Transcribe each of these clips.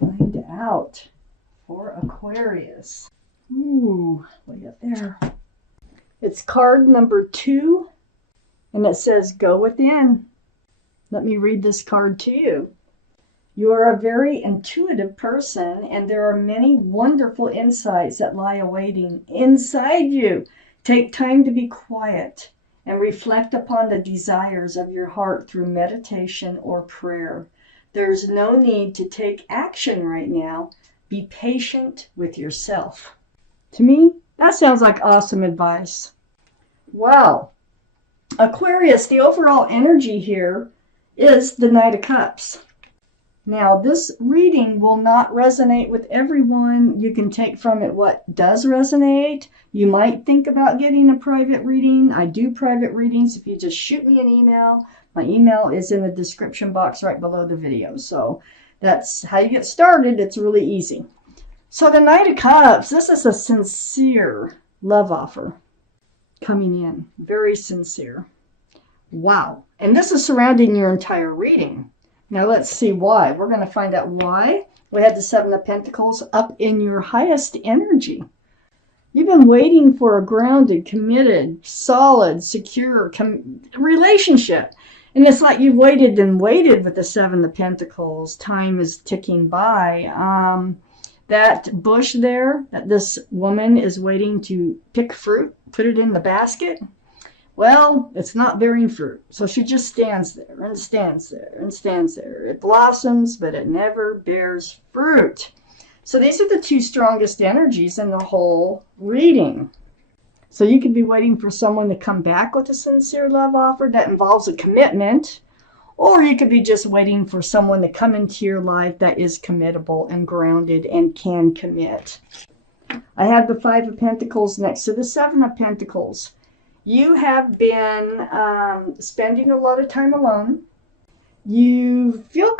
find out for Aquarius? Ooh, way up there. It's card number 2, and it says, go within. Let me read this card to you. You are a very intuitive person, and there are many wonderful insights that lie awaiting inside you. Take time to be quiet and reflect upon the desires of your heart through meditation or prayer. There's no need to take action right now. Be patient with yourself. To me, that sounds like awesome advice. Wow. Aquarius, the overall energy here is the Knight of Cups. Now, this reading will not resonate with everyone. You can take from it what does resonate. You might think about getting a private reading. I do private readings. If you just shoot me an email, my email is in the description box right below the video. So that's how you get started. It's really easy. So the Knight of Cups, this is a sincere love offer coming in. Very sincere. Wow. And this is surrounding your entire reading. Now let's see why. We're going to find out why. We had the 7 of Pentacles up in your highest energy. You've been waiting for a grounded, committed, solid, secure relationship. And it's like you've waited and waited with the 7 of Pentacles. Time is ticking by. That bush there that this woman is waiting to pick fruit, put it in the basket. Well, it's not bearing fruit. So she just stands there and stands there and stands there. It blossoms, but it never bears fruit. So these are the 2 strongest energies in the whole reading. So you could be waiting for someone to come back with a sincere love offer that involves a commitment. Or you could be just waiting for someone to come into your life that is committable and grounded and can commit. I have the 5 of Pentacles next to the 7 of Pentacles. You have been spending a lot of time alone. You feel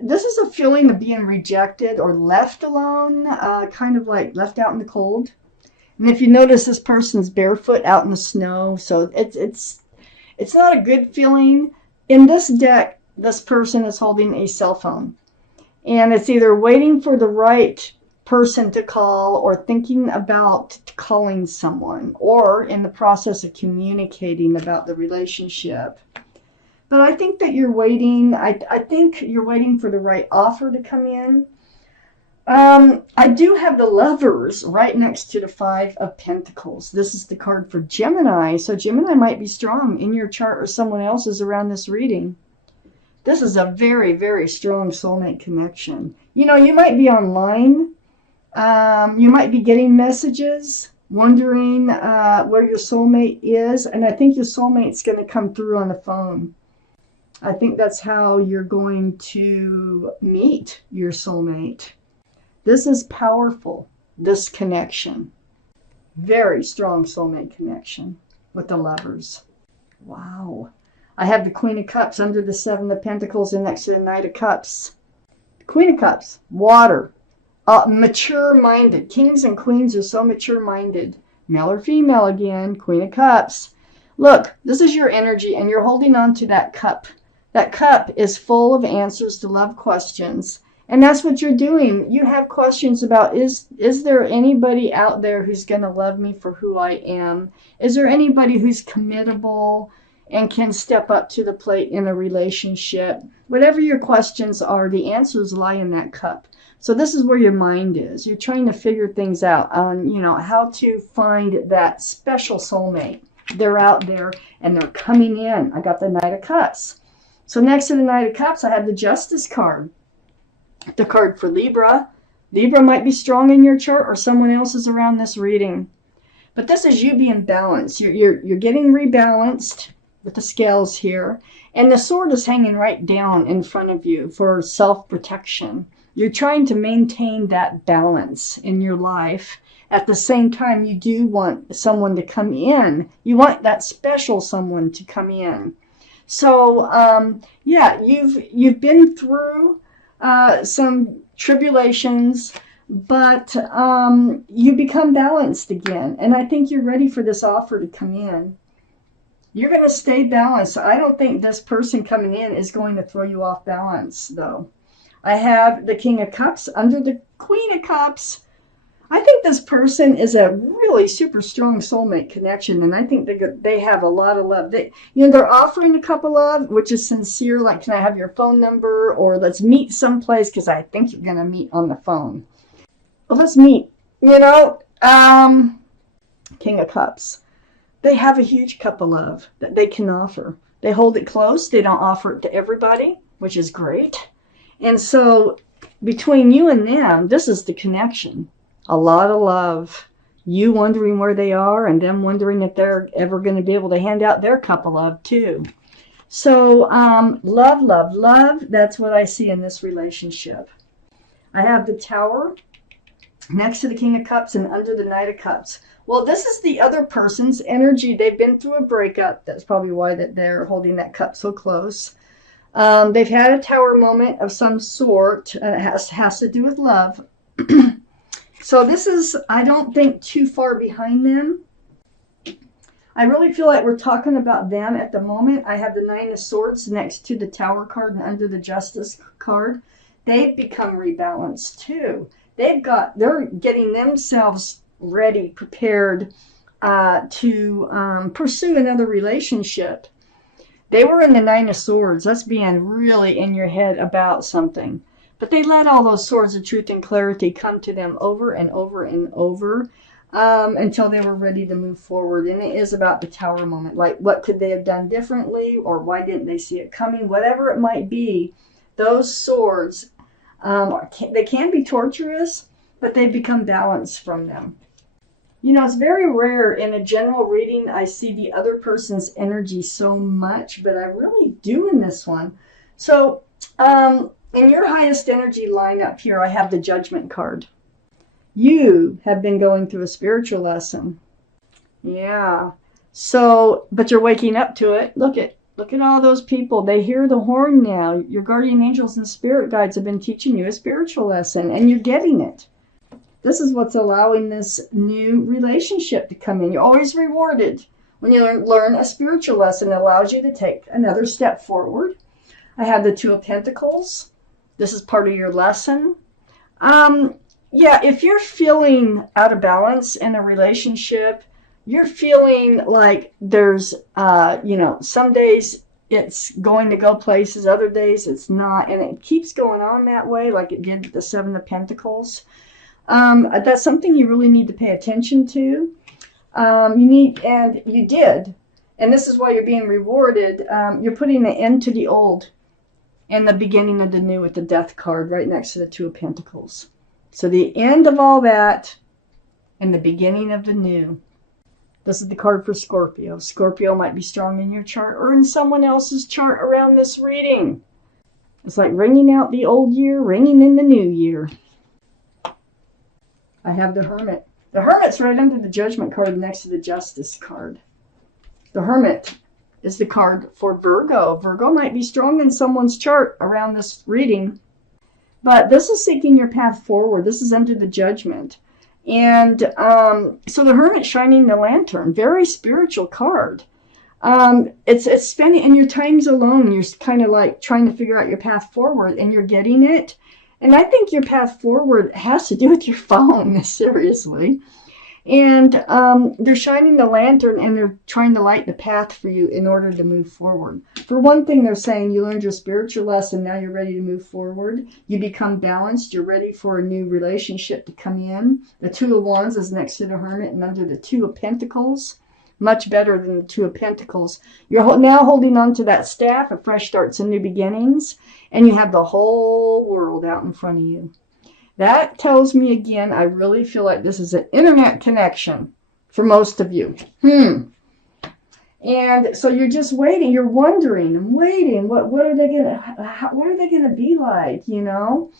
this is a feeling of being rejected or left alone, kind of like left out in the cold. And if you notice, this person's barefoot out in the snow, so it's not a good feeling. In this deck, this person is holding a cell phone, and it's either waiting for the right person to call or thinking about calling someone or in the process of communicating about the relationship. But I think that you're waiting. I think you're waiting for the right offer to come in. I do have the Lovers right next to the 5 of Pentacles. This is the card for Gemini. So Gemini might be strong in your chart or someone else's around this reading. This is a very, very strong soulmate connection. You know, you might be online. You might be getting messages, wondering where your soulmate is. And I think your soulmate's going to come through on the phone. I think that's how you're going to meet your soulmate. This is powerful, this connection. Very strong soulmate connection with the Lovers. Wow. I have the Queen of Cups under the 7 of Pentacles and next to the Knight of Cups. Queen of Cups, water. Mature-minded. Kings and queens are so mature-minded. Male or female again. Queen of Cups. Look, this is your energy, and you're holding on to that cup. That cup is full of answers to love questions. And that's what you're doing. You have questions about, is there anybody out there who's going to love me for who I am? Is there anybody who's committable and can step up to the plate in a relationship? Whatever your questions are, the answers lie in that cup. So this is where your mind is. You're trying to figure things out on, how to find that special soulmate. They're out there and they're coming in. I got the Knight of Cups. So next to the Knight of Cups, I have the Justice card. The card for Libra. Libra might be strong in your chart or someone else is around this reading. But this is you being balanced. You're getting rebalanced with the scales here. And the sword is hanging right down in front of you for self-protection. You're trying to maintain that balance in your life. At the same time, you do want someone to come in. You want that special someone to come in. So, yeah, you've been through some tribulations, but you become balanced again. And I think you're ready for this offer to come in. You're going to stay balanced. I don't think this person coming in is going to throw you off balance, though. I have the King of Cups under the Queen of Cups. I think this person is a really super strong soulmate connection, and I think they have a lot of love. They're offering a cup of love, which is sincere, like, can I have your phone number, or let's meet someplace, because I think you're going to meet on the phone. Well, let's meet, King of Cups. They have a huge cup of love that they can offer. They hold it close. They don't offer it to everybody, which is great. And so between you and them, this is the connection. A lot of love. You wondering where they are and them wondering if they're ever going to be able to hand out their cup of love too. So love, love, love. That's what I see in this relationship. I have the Tower next to the King of Cups and under the Knight of Cups. Well, this is the other person's energy. They've been through a breakup. That's probably why that they're holding that cup so close. They've had a Tower moment of some sort. It has to do with love. So this is, I don't think, too far behind them. I really feel like we're talking about them at the moment. I have the Nine of Swords next to the Tower card and under the Justice card. They've become rebalanced too. They're getting themselves ready, prepared to pursue another relationship. They were in the Nine of Swords. That's being really in your head about something. But they let all those swords of truth and clarity come to them over and over and over until they were ready to move forward. And it is about the Tower moment. Like, what could they have done differently? Or why didn't they see it coming? Whatever it might be, those swords, they can be torturous, but they become balanced from them. It's very rare in a general reading I see the other person's energy so much, but I really do in this one. So, in your highest energy line up here, I have the Judgment card. You have been going through a spiritual lesson. Yeah. So, but you're waking up to it. Look at all those people. They hear the horn now. Your guardian angels and spirit guides have been teaching you a spiritual lesson, and you're getting it. This is what's allowing this new relationship to come in. You're always rewarded when you learn a spiritual lesson that allows you to take another step forward. I have the Two of Pentacles. This is part of your lesson. If you're feeling out of balance in a relationship, you're feeling like there's, some days it's going to go places, other days it's not, and it keeps going on that way, like it did with the Seven of Pentacles. That's something you really need to pay attention to. You did, and this is why you're being rewarded. You're putting an end to the old and the beginning of the new with the Death card right next to the Two of Pentacles. So the end of all that and the beginning of the new. This is the card for Scorpio. Scorpio might be strong in your chart or in someone else's chart around this reading. It's like ringing out the old year, ringing in the new year. I have the Hermit. The Hermit's right under the Judgment card next to the Justice card. The Hermit is the card for Virgo. Virgo might be strong in someone's chart around this reading. But this is seeking your path forward. This is under the Judgment. And so the Hermit shining the lantern. Very spiritual card. It's spending, and your time's alone. You're kind of like trying to figure out your path forward, and you're getting it. And I think your path forward has to do with your phone, seriously. And they're shining the lantern, and they're trying to light the path for you in order to move forward. For one thing, they're saying you learned your spiritual lesson. Now you're ready to move forward. You become balanced. You're ready for a new relationship to come in. The Two of Wands is next to the Hermit and under the Two of Pentacles. Much better than the Two of Pentacles. You're now holding on to that staff of fresh starts and new beginnings. And you have the whole world out in front of you. That tells me again, I really feel like this is an internet connection for most of you. And so you're just waiting. You're wondering and waiting. What are they gonna be like? When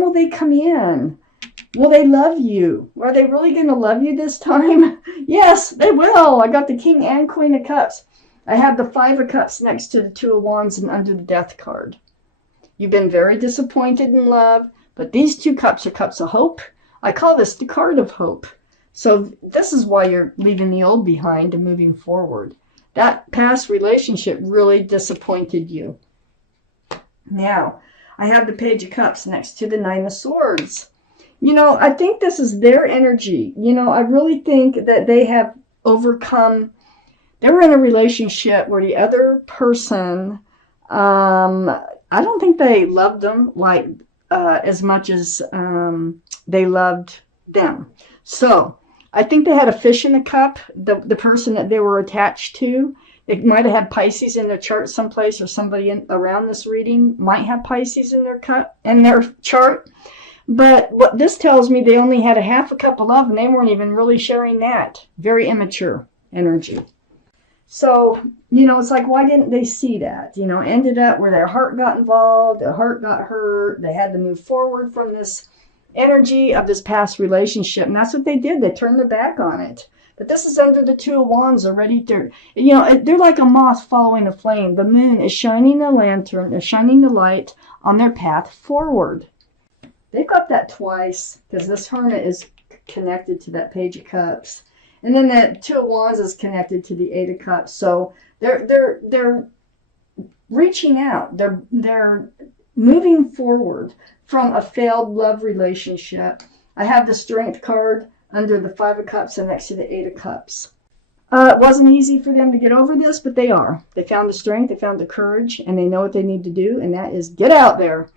will they come in? Will they love you? Are they really gonna love you this time? Yes, they will. I got the King and Queen of Cups. I have the Five of Cups next to the Two of Wands and under the Death card. You've been very disappointed in love. But these two cups are cups of hope. I call this the card of hope. So this is why you're leaving the old behind and moving forward. That past relationship really disappointed you. Now, I have the Page of Cups next to the Nine of Swords. You know, I think this is their energy. You know, I really think that they have overcome. They were in a relationship where the other person, I don't think they loved them like as much as they loved them. So I think they had a fish in a cup, the person that they were attached to. They might have had Pisces in their chart someplace, or somebody around this reading might have Pisces in their cup, in their chart. But what this tells me, they only had a half a cup of love, and they weren't even really sharing that. Very immature energy. So, you know, it's like, why didn't they see that? You know, ended up where their heart got involved, their heart got hurt, they had to move forward from this energy of this past relationship. And that's what they did. They turned their back on it. But this is under the Two of Wands already. You know, they're like a moth following a flame. The moon is shining the lantern, is shining the light on their path forward. They've got that twice, because this Hermit is connected to that Page of Cups. And then the Two of Wands is connected to the Eight of Cups. So they're reaching out. They're moving forward from a failed love relationship. I have the Strength card under the Five of Cups and next to the Eight of Cups. It wasn't easy for them to get over this, but they are. They found the strength, they found the courage, and they know what they need to do, and that is get out there.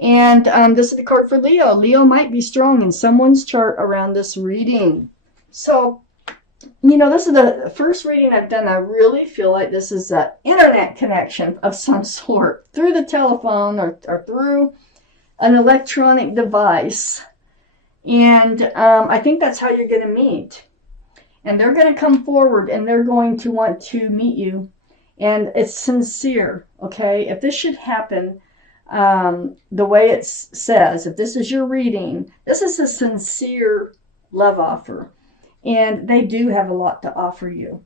And this is the card for Leo. Leo might be strong in someone's chart around this reading. So, you know, this is the first reading I've done. I really feel like this is an internet connection of some sort, through the telephone or through an electronic device. And I think that's how you're going to meet. And they're going to come forward and they're going to want to meet you. And it's sincere, okay? If this should happen the way it says, if this is your reading, this is a sincere love offer. And they do have a lot to offer you.